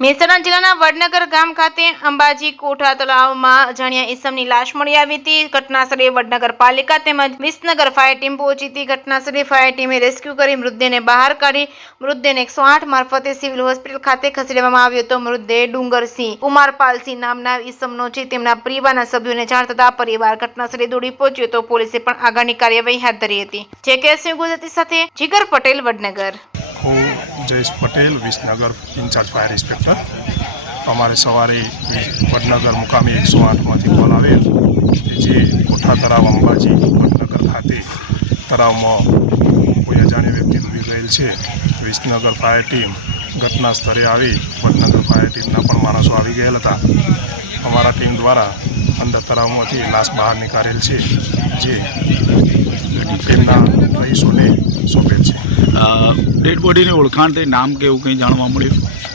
મહેસાણા જિલ્લાના વડનગર ગામ ખાતે અંબાજી કોઠા તળાવમાં અજાણ્યા ઈસમની લાશ મળી આવી હતી। ઘટનાસ્થળે વડનગર પાલિકા તેમજ વિસનગર ફાયર ટીમ પહોંચી હતી। ઘટનાસ્થળે ફાયર ટીમે રેસ્ક્યુ કરી મૃતદેહને બહાર કાઢી મૃતદેહને 108 મારફતે સિવિલ હોસ્પિટલ ખાતે ખસેડવામાં આવ્યો હતો। મૃતદેહ ડુંગરસિંહ કુમારપાલસિંહ નામના ઈસમનો છે। તેમના પરિવારના સભ્યોને જાણ થતાં પરિવાર ઘટનાસ્થળે દોડી પહોંચ્યો તો પોલીસે પણ આગળની કાર્યવાહી હાથ ધરી હતી। જેકેએસયુ ગુજરાતી સાથે જીગર પટેલ, વડનગર। હું Jayesh Patel, Visnagar incharge fire inspector. અમારે સવારે વડનગર મુકામે 108માંથી કોલ આવેલ કે જે કોઠા તળાવ અંબાજી વડનગર ખાતે તળાવમાં કોઈ અજાણ્યા વ્યક્તિ ડૂબી ગયેલ છે। વિસનગર ફાયર ટીમ ઘટના સ્થળે આવી વડનગર ફાયર ટીમના પણ માણસો આવી ગયેલ હતા। અમારા ટીમ દ્વારા અંદર તળાવમાંથી લાશ બહાર નીકાળેલ છે, જે તેમના રહીશોને સોંપેલ છે। ડેડ બોડીની ઓળખાણ તે નામ કે એવું કંઈ જાણવા મળ્યું?